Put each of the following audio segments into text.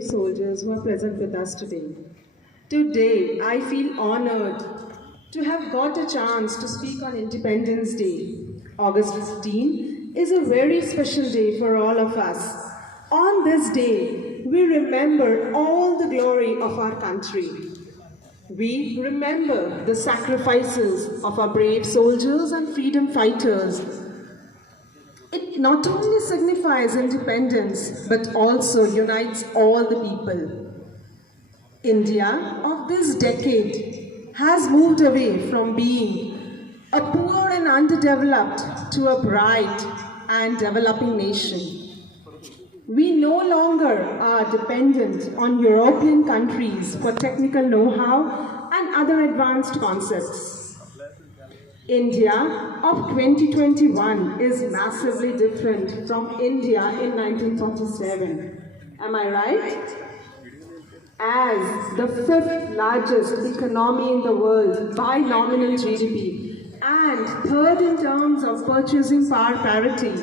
brave soldiers who are present with us today. Today, I feel honored to have got a chance to speak on Independence Day. August 15 is a very special day for all of us. On this day, we remember all the glory of our country. We remember the sacrifices of our brave soldiers and freedom fighters. It not only signifies independence, but also unites all the people. India of this decade has moved away from being a poor and underdeveloped to a bright and developing nation. We no longer are dependent on European countries for technical know-how and other advanced concepts. India of 2021 is massively different from India in 1947. Am I right? As the fifth largest economy in the world by nominal GDP and third in terms of purchasing power parity,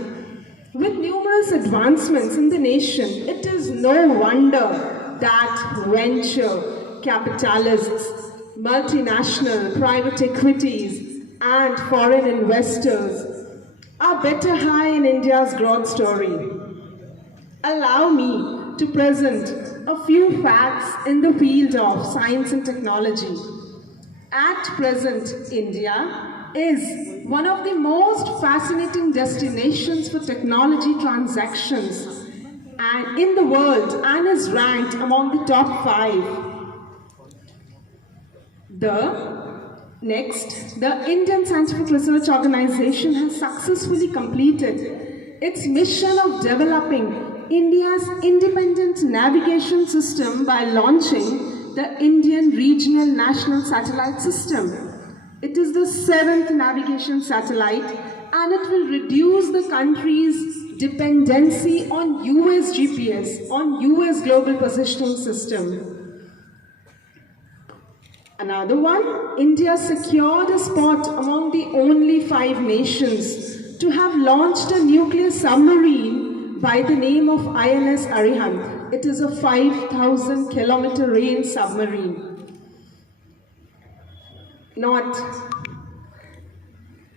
with numerous advancements in the nation, it is no wonder that venture capitalists, multinational private equities, and foreign investors are better high in India's growth story. Allow me to present a few facts in the field of science and technology. At present, India is one of the most fascinating destinations for technology transactions and in the world and is ranked among the top 5. The Indian Scientific Research Organization has successfully completed its mission of developing India's independent navigation system by launching the Indian Regional National Satellite System. It is the 7th navigation satellite and it will reduce the country's dependency on US GPS, on US Global Positioning System. Another one, India secured a spot among the only 5 nations to have launched a nuclear submarine by the name of INS Arihant. It is a 5,000-kilometer range submarine. Not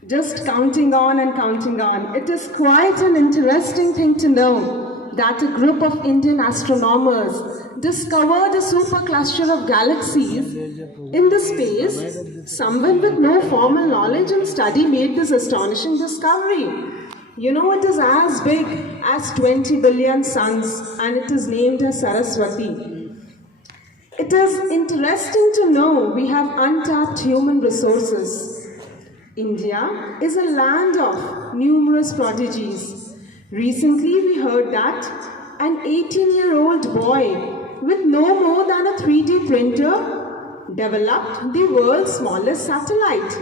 just counting on and counting on. It is quite an interesting thing to know that a group of Indian astronomers discovered a supercluster of galaxies in the space. Someone with no formal knowledge and study made this astonishing discovery. You know, it is as big as 20 billion suns and it is named as Saraswati. It is interesting to know we have untapped human resources. India is a land of numerous prodigies. Recently, we heard that an 18-year-old boy with no more than a 3D printer developed the world's smallest satellite.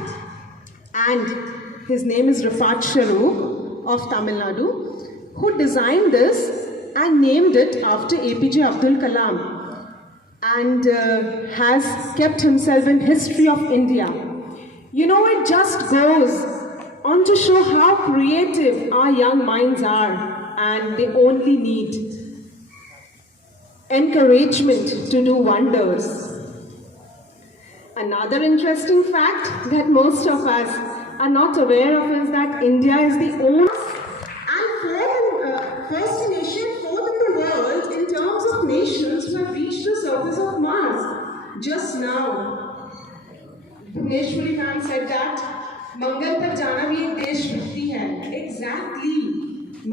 And his name is Rifat Sharook of Tamil Nadu, who designed this and named it after APJ Abdul Kalam. And has kept himself in history of India. You know, it just goes on to show how creative our young minds are and they only need encouragement to do wonders. Another interesting fact that most of us are not aware of is that India is the only and first in Asia, fourth in the world in terms of nations who have reached the surface of Mars. Just now, Bhuvneshwari ma'am said that Mangal par jana bhi ek deshbhakti hai. Exactly.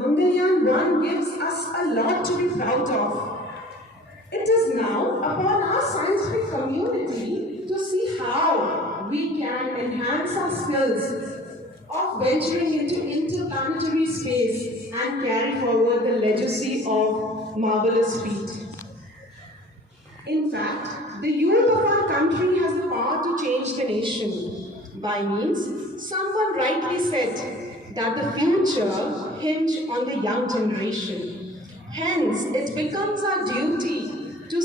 Mangalyaan 1 gives us a lot to be proud of. It is now upon our scientific community to see how we can enhance our skills of venturing into interplanetary space and carry forward the legacy of marvelous feat. In fact, the youth of our country has the power to change the nation. By means, someone rightly said that the future hinges on the young generation. Hence, it becomes our duty to